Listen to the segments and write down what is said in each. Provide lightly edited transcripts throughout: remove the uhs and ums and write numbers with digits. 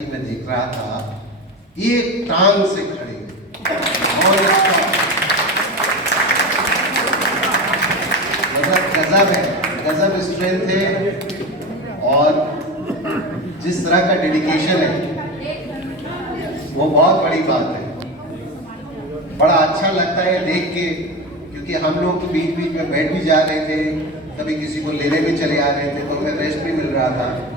मैं देख रहा था, ये टांग से खड़े और मतलब गजब है, गजब स्ट्रेंथ है और जिस तरह का डेडिकेशन है वो बहुत बड़ी बात है। बड़ा अच्छा लगता है देख के, क्योंकि हम लोग बीच बीच में बैठ भी जा रहे थे, कभी किसी को लेने भी चले आ रहे थे, तो हमें रेस्ट भी मिल रहा था।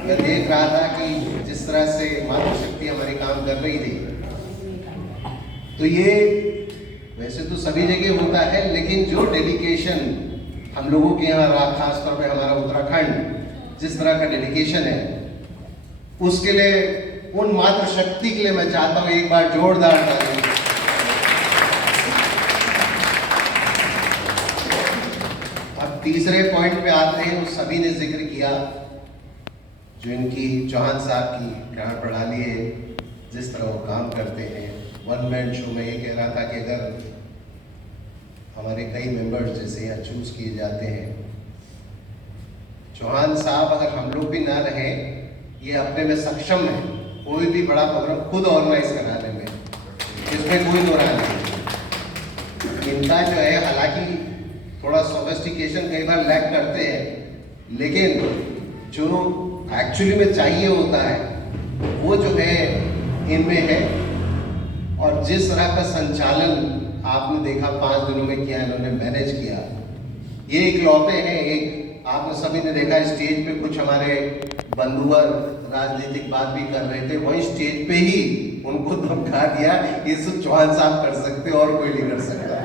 मैं देख रहा था कि जिस तरह से मातृशक्ति हमारे काम कर रही थी, तो ये वैसे तो सभी जगह होता है, लेकिन जो डेडिकेशन हम लोगों के यहाँ रहा, खासतौर पे हमारा उत्तराखंड जिस तरह का डेडिकेशन है, उसके लिए उन मातृशक्ति के लिए मैं चाहता हूँ एक बार जोरदार ताली। अब तीसरे पॉइंट पे आते हैं, उस सभी ने जिक्र किया जो इनकी चौहान साहब की ग्राम प्रणाली है, जिस तरह वो काम करते हैं। वन मैन शो में ये कह रहा था कि अगर हमारे कई मेंबर्स जैसे यहाँ चूज किए जाते हैं, चौहान साहब अगर हम लोग भी ना रहें, ये अपने में सक्षम है कोई भी बड़ा प्रोग्राम खुद ऑर्गेनाइज कराने में, इसमें कोई दो राय नहीं। इनका जो है, हालांकि थोड़ा सोफिस्टिकेशन कई बार लैक करते हैं, लेकिन जो एक्चुअली में चाहिए होता है वो जो है इनमें है। और जिस तरह का संचालन आपने देखा 5 दिनों में किया, इन्होंने मैनेज किया, ये इकलौते हैं। एक आपने सभी ने देखा स्टेज पे कुछ हमारे बंधुवर राजनीतिक बात भी कर रहे थे, वही स्टेज पे ही उनको धमका दिया, ये सब चौहान साहब कर सकते और कोई नहीं कर सकता।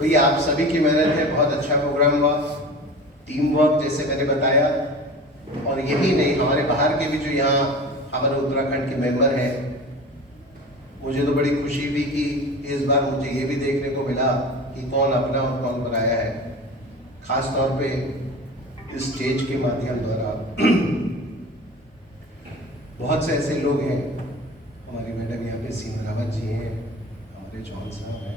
भैया आप सभी की मेहनत है, बहुत अच्छा प्रोग्राम हुआ, टीम वर्क जैसे मैंने बताया। और यही नहीं, हमारे बाहर के भी जो यहाँ हमारे उत्तराखंड के मेंबर हैं, मुझे तो बड़ी खुशी हुई कि इस बार मुझे ये भी देखने को मिला कि कौन अपना और कौन पराया है, खास तौर पे इस स्टेज के माध्यम द्वारा। बहुत से ऐसे लोग हैं, हमारी मैडम यहाँ पे सीमा रावत जी हैं, हमारे चौहान साहब हैं।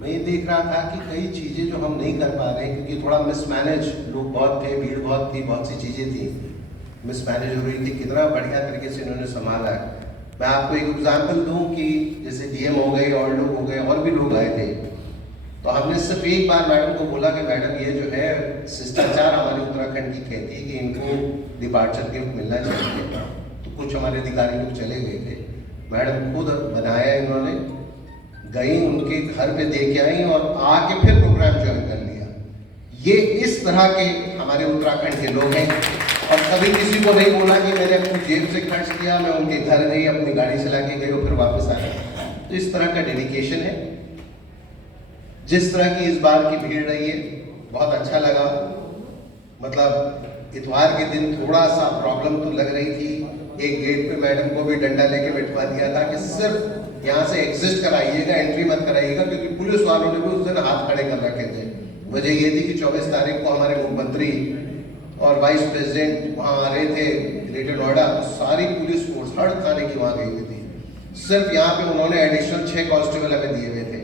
मैं ये देख रहा था कि कई चीज़ें जो हम नहीं कर पा रहे हैं, क्योंकि थोड़ा मिसमैनेज, लोग बहुत थे, भीड़ बहुत थी, बहुत सी चीज़ें थी, मिसमैनेज हो रही थी। कितना बढ़िया तरीके से इन्होंने संभाला है। मैं आपको एक एग्जाम्पल दूं कि जैसे डीएम हो गए और लोग हो गए और भी लोग आए थे, तो हमने सिर्फ एक बार मैडम को बोला कि मैडम ये जो है शिष्टाचार हमारे उत्तराखंड की कहती है कि इनको डिपार्चर गिफ्ट मिलना चाहिए। तो कुछ हमारे अधिकारी लोग चले गए थे, मैडम खुद बनाया इन्होंने, गई उनके घर पे दे के आई और आके फिर प्रोग्राम ज्वाइन कर लिया। ये इस तरह के हमारे उत्तराखंड के लोग हैं। और कभी किसी को नहीं बोला कि मैंने अपनी जेब से खर्च किया, मैं उनके घर गई, अपनी गाड़ी चला के गई और फिर वापस आ गई। तो इस तरह का डेडिकेशन है। जिस तरह की इस बार की भीड़ रही है, बहुत अच्छा लगा। मतलब इतवार के दिन थोड़ा सा प्रॉब्लम तो लग रही थी, एक गेट पे मैडम को भी डंडा लेके बैठवा दिया था कि सिर्फ यहाँ से एग्जिस्ट कराइएगा, एंट्री मत कराइएगा, क्योंकि पुलिस वालों ने भी उस दिन हाथ खड़े कर रखे थे। वजह ये थी कि 24 तारीख को हमारे मुख्यमंत्री और वाइस प्रेसिडेंट वहाँ आ रहे थे ग्रेटर नोएडा, तो सारी पुलिस फोर्स हर थाने की वहाँ गई हुई थी। सिर्फ यहाँ पे उन्होंने एडिशनल 6 कांस्टेबल हमें दिए हुए थे।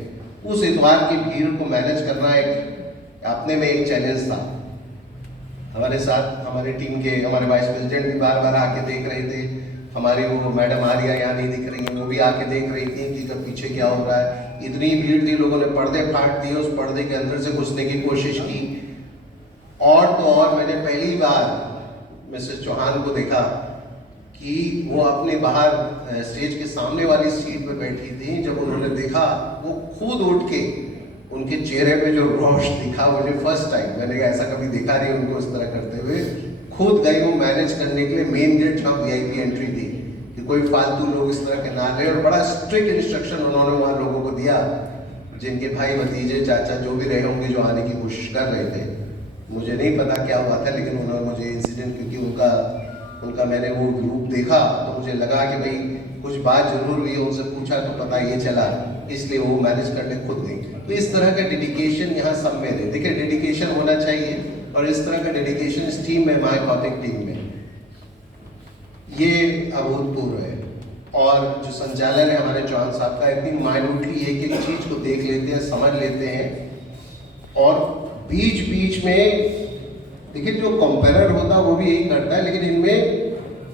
उस इतवार की भीड़ को मैनेज करना एक अपने में एक चैलेंज था। हमारे साथ हमारी टीम के हमारे वाइस प्रेसिडेंट भी बार बार आके देख रहे थे, हमारी वो मैडम आर्या यहाँ नहीं दिख रही है, वो भी आके देख रही थी कि कब पीछे क्या हो रहा है। इतनी भीड़ थी, लोगों ने पर्दे फाड़ दिए, उस पर्दे के अंदर से घुसने की कोशिश की। और तो और मैंने पहली बार मिसेस चौहान को देखा कि वो अपने बाहर स्टेज के सामने वाली सीट पे बैठी थी। जब उन्होंने देखा, वो खुद उठ के, उनके चेहरे पे जो रोश दिखा मुझे फर्स्ट टाइम, मैंने ऐसा कभी देखा नहीं उनको इस तरह करते हुए। खुद गई वो मैनेज करने के लिए मेन गेट जहाँ VIP एंट्री थी कि कोई फालतू लोग इस तरह के ना रहे, और बड़ा स्ट्रिक्ट इंस्ट्रक्शन उन्होंने वहाँ लोगों को दिया, जिनके भाई भतीजे चाचा जो भी रहे होंगे जो आने की कोशिश कर रहे थे। मुझे नहीं पता क्या हुआ था, लेकिन उन्होंने मुझे इंसिडेंट, क्योंकि उनका मैंने वो ग्रुप देखा तो मुझे लगा कि भाई कुछ बात जरूर हुई है, उनसे पूछा तो पता ये चला, इसलिए वो मैनेज करने खुद गई। तो इस तरह का डेडिकेशन यहाँ सब में है। देखिए डेडिकेशन होना चाहिए, और इस तरह का डेडिकेशन इस टीम में, माय कॉथिंग टीम में, ये अभूतपूर्व है। और जो संचालन है हमारे चौहान साहब का, इतनी माइन्यूटली एक एक चीज को देख लेते हैं, समझ लेते हैं, और बीच बीच में देखिए जो कंपेरर होता है वो भी यही करता है, लेकिन इनमें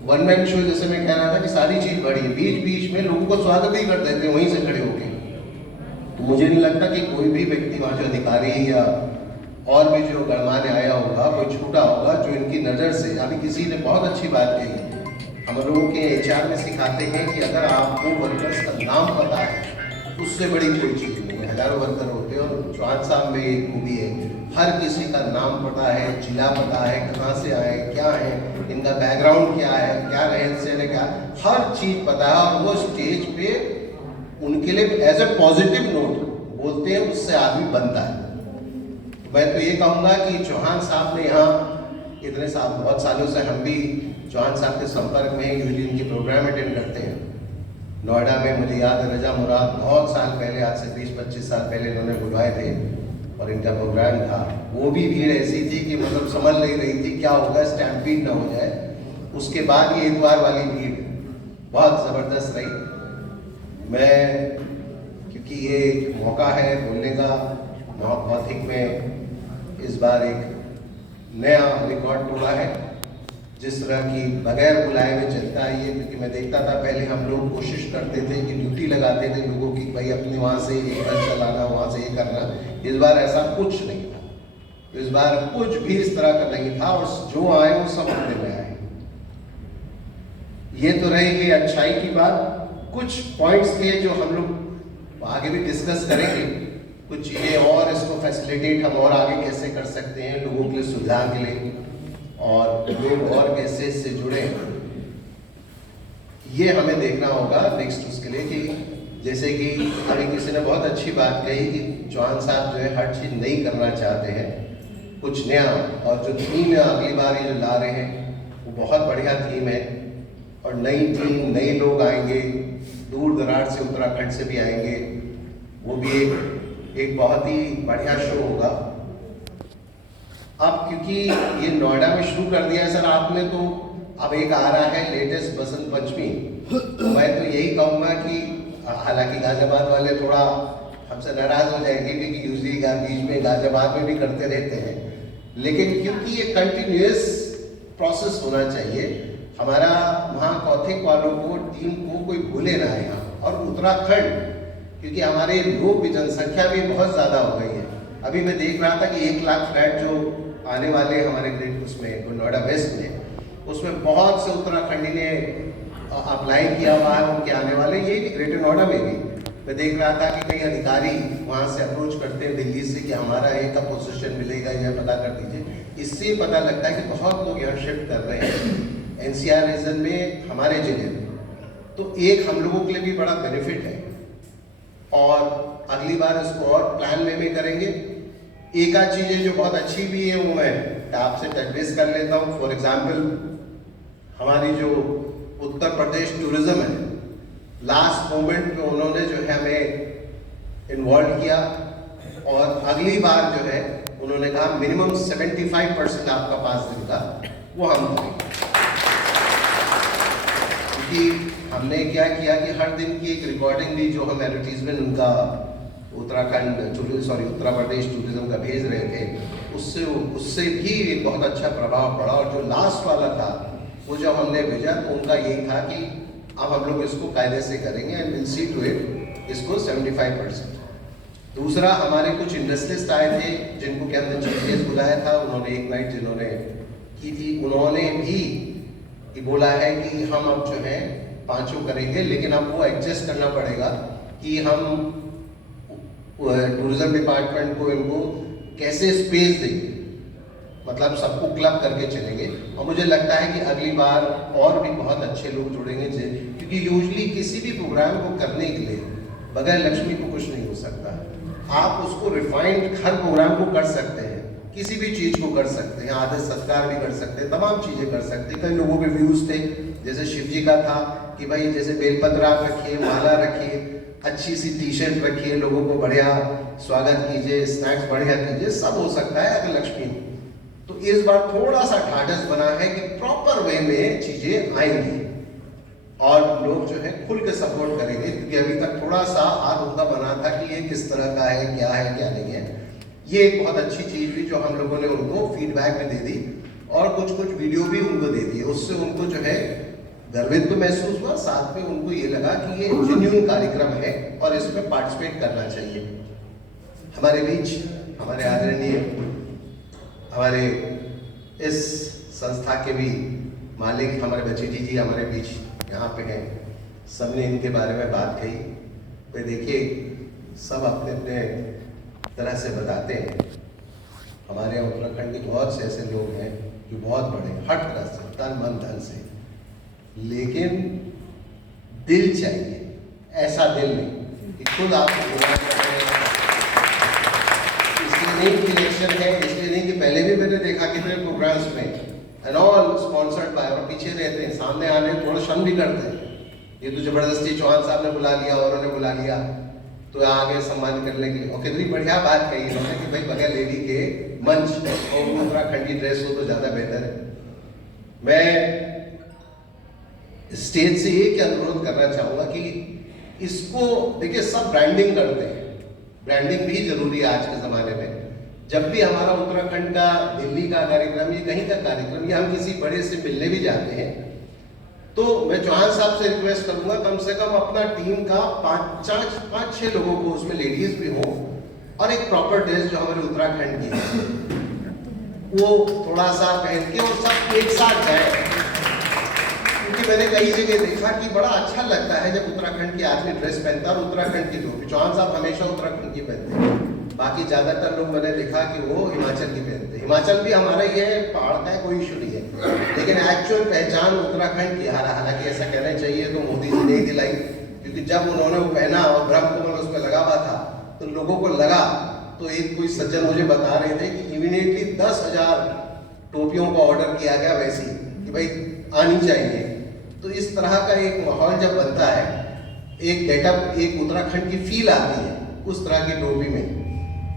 वन मैन शो जैसे मैं कह रहा था कि सारी चीज बड़ी है, बीच बीच में लोगों को स्वागत ही कर देते हैं वहीं से खड़े होके। तो मुझे नहीं लगता कि कोई भी व्यक्ति वहाँ जो अधिकारी या और भी जो गणमान्य आया होगा कोई छूटा होगा जो इनकी नज़र से। अभी किसी ने बहुत अच्छी बात कही, हम लोगों के HR में सिखाते हैं कि अगर आपको वर्कर्स का नाम पता है उससे बड़ी कोई चीज़ नहीं है। हजारों वर्कर होते हैं और चौहान साहब में एक खूबी है, हर किसी का नाम पता है, जिला पता है, कहाँ से आए, क्या है, इनका बैकग्राउंड क्या है, क्या रहन सहन है, क्या हर चीज़ पता है। और वो स्टेज पे उनके लिए एज ए पॉजिटिव नोट बोलते हैं, उससे आदमी बनता है। मैं तो ये कहूँगा कि चौहान साहब ने यहाँ इतने साल, बहुत सालों से हम भी चौहान साहब के संपर्क में यूजली उनके प्रोग्राम अटेंड करते हैं। नोएडा में मुझे याद है रजा मुराद बहुत साल पहले, आज से 20-25 साल पहले इन्होंने बुलवाए थे और इनका प्रोग्राम था। वो भी भीड़ ऐसी थी कि मतलब समझ नहीं रही थी क्या होगा, स्टैम्पीड ना हो जाए। उसके बाद ये इतवार वाली भीड़ बहुत ज़बरदस्त रही। मैं क्योंकि ये मौका है बोलने का, महाभौतिक में इस बार एक नया रिकॉर्ड टूटा है जिस तरह की बगैर बुलाए हुए चलता है ये। क्योंकि मैं देखता था पहले हम लोग कोशिश करते थे कि ड्यूटी लगाते थे लोगों की, भाई अपने वहाँ से ये घर चलाना, वहाँ से ये करना। इस बार ऐसा कुछ नहीं था, इस बार कुछ भी इस तरह का नहीं था और जो आए वो सब अपने में आए। ये तो रहेगी अच्छाई की बात। कुछ पॉइंट्स थे जो हम लोग आगे भी डिस्कस करेंगे, कुछ चीज़ें और इसको फैसिलिटेट हम और आगे कैसे कर सकते हैं लोगों के लिए, सुविधा के लिए, और लोग और कैसे इससे जुड़े, ये हमें देखना होगा नेक्स्ट उसके लिए। कि जैसे कि अभी किसी ने बहुत अच्छी बात कही कि चौहान साहब जो है हर चीज़ नई करना चाहते हैं, कुछ नया। और जो थीम है अगली बार ये जो ला रहे हैं वो बहुत बढ़िया थीम है और नई थीम, नए लोग आएंगे, दूर दराज से, उत्तराखंड से भी आएंगे। वो भी एक बहुत ही बढ़िया शो होगा। अब क्योंकि ये नोएडा में शुरू कर दिया है सर आपने, तो अब एक आ रहा है लेटेस्ट बसंत पंचमी। तो मैं तो यही कहूँगा कि हालांकि गाजियाबाद वाले थोड़ा हमसे नाराज हो जाएंगे क्योंकि यूजली बीच में गाजियाबाद में भी करते रहते हैं, लेकिन क्योंकि ये कंटिन्यूअस प्रोसेस होना चाहिए। हमारा वहाँ कौथिक वालों को, टीम को कोई भूले ना यहाँ। और उत्तराखंड क्योंकि हमारे लोग की जनसंख्या भी बहुत ज़्यादा हो गई है। अभी मैं देख रहा था कि 1 लाख फ्लैट जो आने वाले हमारे ग्रेट उसमें नोएडा वेस्ट में, उसमें बहुत से उत्तराखंडी ने अप्लाई किया हुआ है, उनके आने वाले। ये ग्रेटर नोएडा में भी मैं देख रहा था कि कई अधिकारी वहाँ से अप्रोच करते हैं दिल्ली से कि हमारा एक का पोजीशन मिलेगा, यह पता कर दीजिए। इससे पता लगता है कि बहुत लोग यहाँ शिफ्ट कर रहे हैं NCR रीजन में, हमारे जिले में। तो एक हम लोगों के लिए भी बड़ा बेनिफिट है और अगली बार इसको और प्लान में भी करेंगे। एक आध चीज़ें जो बहुत अच्छी भी है वो मैं आपसे टच बेस कर लेता हूँ। फॉर एग्जाम्पल हमारी जो उत्तर प्रदेश टूरिज्म है, लास्ट मोमेंट में उन्होंने जो है हमें इन्वॉल्व किया और अगली बार जो है उन्होंने कहा मिनिमम 75% आपका 5 दिन का वो हम करेंगे। क्योंकि हमने क्या किया कि हर दिन की एक रिकॉर्डिंग ली जो हम एडवर्टीजमेंट उनका उत्तर प्रदेश टूरिज्म का भेज रहे थे, उससे भी एक बहुत अच्छा प्रभाव पड़ा। और जो लास्ट वाला था वो जब हमने भेजा तो उनका यही था कि अब हम लोग इसको कायदे से करेंगे and will see to it, इसको 75%। दूसरा, हमारे कुछ इंडस्ट्रियलिस्ट आए थे जिनको कि हमने चीफ गेस्ट बुलाया था, उन्होंने एक नाइट जिन्होंने की थी, उन्होंने भी बोला है कि हम अब जो है 5 करेंगे, लेकिन अब वो एडजस्ट करना पड़ेगा कि हम टूरिज्म डिपार्टमेंट को इनको कैसे स्पेस देंगे, मतलब सबको क्लब करके चलेंगे। और मुझे लगता है कि अगली बार और भी बहुत अच्छे लोग जुड़ेंगे, क्योंकि यूजली किसी भी प्रोग्राम को करने के लिए बगैर लक्ष्मी को कुछ नहीं हो सकता। आप उसको रिफाइंड हर प्रोग्राम को कर सकते हैं, किसी भी चीज़ को कर सकते हैं, आदर सत्कार भी कर सकते हैं, तमाम चीज़ें कर सकते हैं। कई लोगों के व्यूज़ थे, जैसे शिव जी का था कि भाई जैसे बेलपत्र आप रखिए, माला रखिए, अच्छी सी टी-शर्ट रखिए, लोगों को बढ़िया स्वागत कीजिए, स्नैक्स बढ़िया कीजिए, सब हो सकता है अगर लक्ष्मी। तो इस बार थोड़ा सा ढाढ़स बना है कि प्रॉपर वे में चीज़ें आएंगी और लोग जो है खुल के सपोर्ट करेंगे, क्योंकि अभी तक थोड़ा सा हाथ उनका बना था कि ये किस तरह का है, क्या नहीं है। ये एक बहुत अच्छी चीज़ हुई जो हम लोगों ने उनको फीडबैक में दे दी और कुछ वीडियो भी उनको दे दिए। उससे उनको जो है गर्वित तो महसूस हुआ, साथ में उनको ये लगा कि ये जेन्युइन कार्यक्रम है और इसमें पार्टिसिपेट करना चाहिए। हमारे बीच हमारे आदरणीय हमारे इस संस्था के भी मालिक हमारे बचेटी जी हमारे बीच यहाँ पे हैं। सबने इनके बारे में बात कही। तो देखिए सब अपने अपने तरह से बताते हैं। हमारे यहाँ उत्तराखंड के बहुत से ऐसे लोग हैं जो बहुत बड़े हर तरह से तन मन धन से, लेकिन दिल चाहिए। ऐसा दिल नहीं कि खुद आपको बोला इसलिए नहीं कि इलेक्शन है, इसलिए नहीं कि पहले भी मैंने देखा कितने प्रोग्राम्स में एंड ऑल स्पॉन्सर्ड बाय, और पीछे रहते हैं, सामने आने थोड़ा शर्म भी करते हैं। ये तो जबरदस्ती चौहान साहब ने बुला लिया और उन्होंने बुला लिया तो आगे सम्मान करने के लिए। और कितनी बढ़िया बात कही उन्होंने कि भाई बगैर लेडी के मंच और उत्तराखंडी ड्रेस हो तो ज्यादा बेहतर है। मैं स्टेज से एक अनुरोध करना चाहूंगा कि इसको देखिए, सब ब्रांडिंग करते हैं, ब्रांडिंग भी जरूरी है आज के जमाने में। जब भी हमारा उत्तराखंड का, दिल्ली का कार्यक्रम या कहीं का कार्यक्रम या हम किसी बड़े से मिलने भी जाते हैं तो मैं चौहान साहब से रिक्वेस्ट करूंगा कम से कम अपना टीम का 5-6 लोगों को, उसमें लेडीज भी हो, और एक प्रॉपर ड्रेस जो हमारे उत्तराखंड की है वो थोड़ा सा पहन के और सब एक साथ जाए। क्योंकि मैंने कई जगह देखा कि बड़ा अच्छा लगता है जब उत्तराखंड के आदमी ड्रेस पहनता है, और उत्तराखंड की टोपी चौहान साहब हमेशा उत्तराखंड की पहनते हैं। बाकी ज्यादातर लोग मैंने देखा कि वो हिमाचल की पहनते हैं। हिमाचल भी हमारा ही है, पहाड़ का है, कोई इशू नहीं है, लेकिन एक्चुअल पहचान उत्तराखंड की, हालांकि ऐसा कहना चाहिए तो मोदी जी ने दिलाई, क्योंकि जब उन्होंने वो पहना और ब्रह्म कमल उस पर लगा हुआ था तो लोगों को लगा। तो एक कोई सज्जन मुझे बता रहे थे कि इमीडिएटली 10,000 टोपियों का ऑर्डर किया गया वैसी कि भाई आनी चाहिए। तो इस तरह का एक माहौल जब बनता है, एक गेटअप, एक उत्तराखंड की फील आती है उस तरह की टोपी में।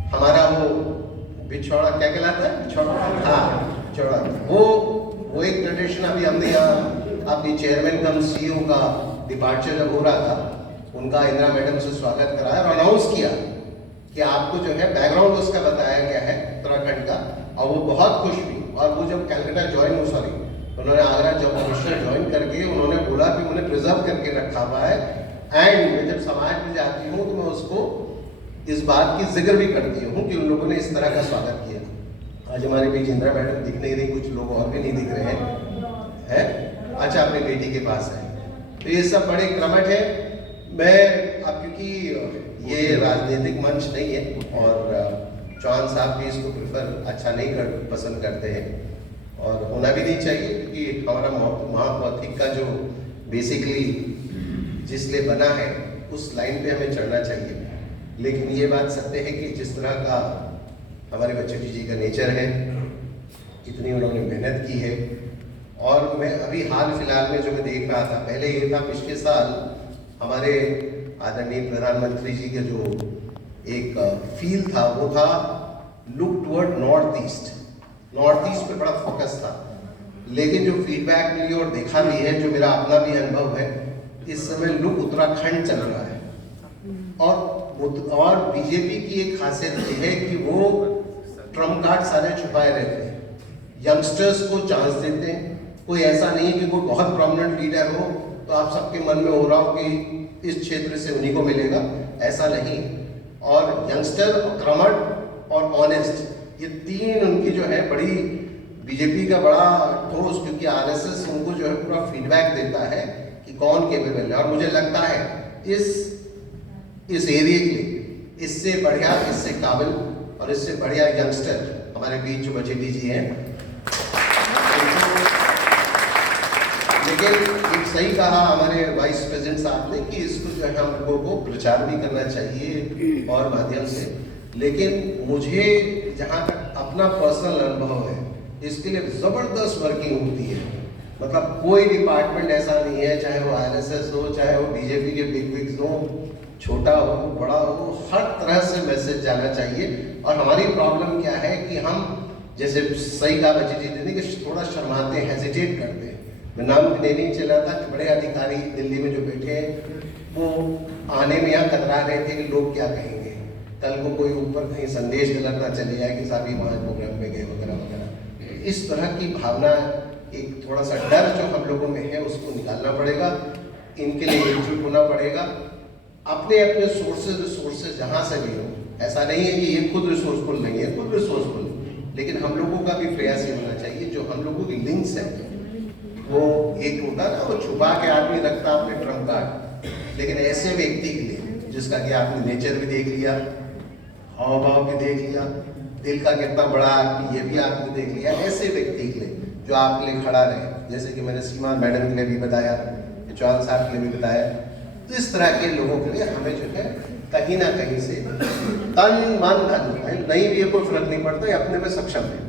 हमारा वो बिछौड़ा क्या कहलाता है, बिछौड़ा, हाँ बिछौड़ा, वो एक ट्रेडिशन अभी हमने यहाँ अपनी चेयरमैन कम सीईओ का डिपार्चर जब हो रहा था, उनका इंदिरा मैडम से स्वागत कराया और अनाउंस किया कि आपको जो है बैकग्राउंड उसका बताया गया है उत्तराखंड का, और वो बहुत खुश हुई। और वो जब कैलकाटा ज्वाइन, सॉरी उन्होंने आगरा जब कमिश्नर ज्वाइन करके उन्होंने बोला कि उन्हें प्रिजर्व करके रखा हुआ है। एंड मैं जब समाज में जाती हूँ तो मैं उसको इस बात की जिक्र भी करती हूँ कि उन लोगों ने इस तरह का स्वागत किया। आज हमारे बीच इंदिरा मैडम दिख नहीं रही, कुछ लोग और भी नहीं दिख रहे हैं, अच्छा अपनी बेटी के पास है। तो ये सब बड़े क्रमट है। मैं अब क्योंकि ये राजनीतिक मंच नहीं है और चौहान साहब भी इसको अच्छा नहीं पसंद करते हैं और होना भी नहीं चाहिए, क्योंकि हमारा महापौथिक का जो बेसिकली जिस लिए बना है उस लाइन पे हमें चढ़ना चाहिए। लेकिन ये बात सत्य है कि जिस तरह का हमारे बचेटी जी का नेचर है, इतनी उन्होंने मेहनत की है। और मैं अभी हाल फिलहाल में जो मैं देख रहा था, पहले ये था पिछले साल हमारे आदरणीय प्रधानमंत्री जी के जो एक फील था वो था लुक टुवर्ड नॉर्थ ईस्ट पे बड़ा फोकस था। लेकिन जो फीडबैक मिली और देखा भी है, जो मेरा अपना भी अनुभव है, इस समय लुक उत्तराखंड चल रहा है। और बीजेपी की एक खासियत ये है कि वो ट्रम्प कार्ड सारे छुपाए रहते हैं, यंगस्टर्स को चांस देते हैं। कोई ऐसा नहीं है कि कोई बहुत प्रोमिनेंट लीडर हो तो आप सबके मन में हो रहा हो कि इस क्षेत्र से उन्हीं को मिलेगा, ऐसा नहीं। और यंगस्टर, क्रमट और ऑनेस्ट, ये तीन उनकी जो है बड़ी बीजेपी का बड़ा ठोस, क्योंकि आरएसएस उनको जो है पूरा फीडबैक देता है कि कौन केपेबल है। और मुझे लगता है इस एरिया के लिए इससे बढ़िया, इससे काबिल और इससे बढ़िया यंगस्टर हमारे बीच जो बचेटी जी हैं। लेकिन एक सही कहा हमारे वाइस प्रेसिडेंट साहब ने कि इसको जो है हम लोगों को प्रचार भी करना चाहिए और माध्यम से। लेकिन मुझे जहाँ तक अपना पर्सनल अनुभव है, इसके लिए जबरदस्त वर्किंग होती है। मतलब कोई डिपार्टमेंट ऐसा नहीं है, चाहे वो आरएसएस हो, चाहे वो बीजेपी के बिग विग्स हो, छोटा हो बड़ा हो, हर तरह से मैसेज जाना चाहिए। और हमारी प्रॉब्लम क्या है कि हम, जैसे सही कहा बचेटी जी ने, कि थोड़ा शर्माते हैं, हेजिटेट करते हैं। मैं नाम नहीं चला था कि बड़े अधिकारी दिल्ली में जो बैठे हैं वो आने में यहाँ कतरा रहे थे कि लोग क्या कहेंगे। कल को कोई ऊपर कहीं संदेश गलत ना चले जाए कि साहब वहाँ प्रोग्राम में गए वगैरह वगैरह। इस तरह की भावना, एक थोड़ा सा डर जो हम लोगों में है उसको निकालना पड़ेगा। इनके लिए एकजुट होना पड़ेगा। अपने अपने सोर्सेज रिसोर्सेज जहाँ से भी हो, ऐसा नहीं है कि ये खुद रिसोर्सफुल नहीं है, खुद रिसोर्सफुल, लेकिन हम लोगों का भी प्रयास ये होना चाहिए जो हम लोगों की लिंक्स है, वो एक होता ना, वो छुपा के आदमी रखता अपने ट्रम्प कार्ड, लेकिन ऐसे व्यक्ति के लिए जिसका कि आपने नेचर भी देख लिया, हाव भाव भी देख लिया, दिल का कितना बड़ा आदमी ये भी आपने देख लिया, ऐसे व्यक्ति के लिए जो आपके लिए खड़ा रहे, जैसे कि मैंने सीमा मैडम के लिए भी बताया, चौहान साहब के लिए भी बताया, तो इस तरह के लोगों के लिए हमें जो है कहीं ना कहीं से तन मन धन नहीं भी, कोई फर्क नहीं पड़ता, ये अपने में सक्षम है,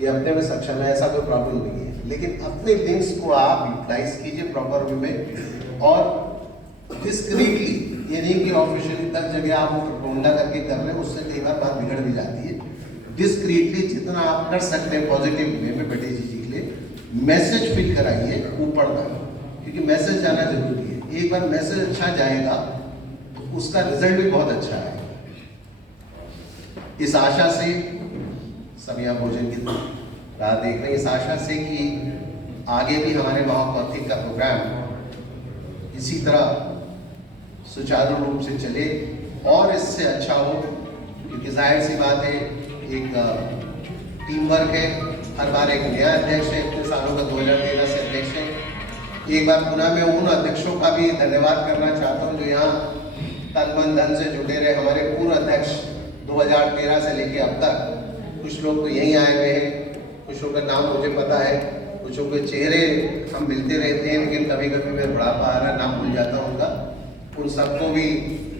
ये अपने में सक्षम है, ऐसा कोई प्रॉब्लम नहीं है, लेकिन अपने लिंक्स को आप यूटिलाइज कीजिए प्रॉपर वे में, और डिस्क्रीटली, ये नहीं कि ऑफिशियली तक जगह आप प्रोपोगंडा करके कर रहे हैं, उससे कई बार बात बिगड़ भी जाती है। डिस्क्रीटली जितना आप कर सकते हैं पॉजिटिव वे में बेटे जी के लिए मैसेज फील कराइए ऊपर तक, क्योंकि मैसेज जाना जरूरी है। एक बार मैसेज अच्छा जाएगा तो उसका रिजल्ट भी बहुत अच्छा है। इस आशा से सब यहाँ भोजन की राह देख रहे हैं, इस आशा से कि आगे भी हमारे महाकौतिक का प्रोग्राम इसी तरह सुचारू रूप से चले और इससे अच्छा हो, क्योंकि जाहिर सी बात है एक टीम वर्क है, हर बार एक नया अध्यक्ष है, इतने सालों का 2013 से अध्यक्ष है। एक बार पुनः मैं उन अध्यक्षों का भी धन्यवाद करना चाहता हूँ जो यहाँ तन मन धन से जुटे रहे। हमारे पूर्व अध्यक्ष 2013 से लेके अब तक, कुछ लोग तो यहीं आए हुए हैं, कुछ लोगों का नाम मुझे पता है, कुछ लोगों के चेहरे हम मिलते रहते हैं, लेकिन कभी कभी मैं बुढ़ापा आ रहा है, नाम भूल जाता हूँ उनका। उन सबको भी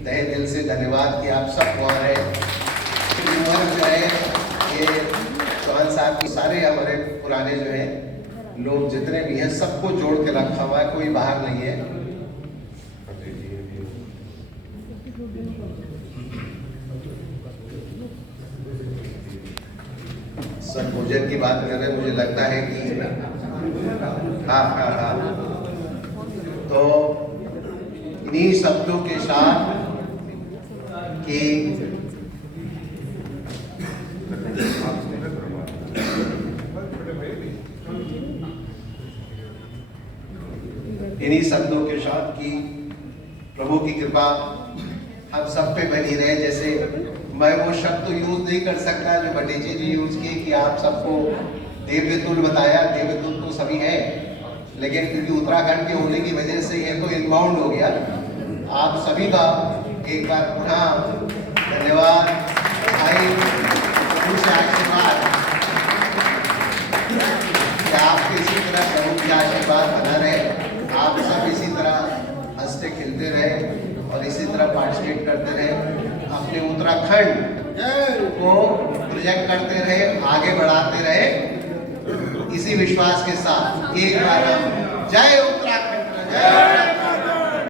तहे दिल से धन्यवाद कि आप सब वहाँ रहे। जो है ये चौहान साहब की सारे हमारे पुराने जो हैं लोग जितने भी हैं सबको जोड़ के रखा हुआ है, कोई बाहर नहीं है। सब भोजन की बात कर रहे हैं, मुझे लगता है कि हाँ, तो इन्हीं शब्दों के साथ कि इन्हीं शब्दों के साथ कि प्रभु की कृपा हम सब पे बनी रहे। जैसे मैं वो शब्द तो यूज नहीं कर सकता जो भटेजी जी यूज किए कि आप सबको देवतुल बताया, देवतुल तो सभी है, लेकिन क्योंकि उत्तराखंड के होने की वजह से ये तो इनबाउंड हो गया। आप सभी का एक बार पुनः धन्यवाद, भाई से आशीर्वाद कि आपके इसी तरह प्रभु की आशीर्वाद बना रहे, आप सब इसी तरह हंसते खिलते रहे और इसी तरह पार्टिसिपेट करते रहे, अपने उत्तराखंड को प्रोजेक्ट करते रहे, आगे बढ़ाते रहे। इसी विश्वास के साथ एक बार हम जय उत्तराखंड, जय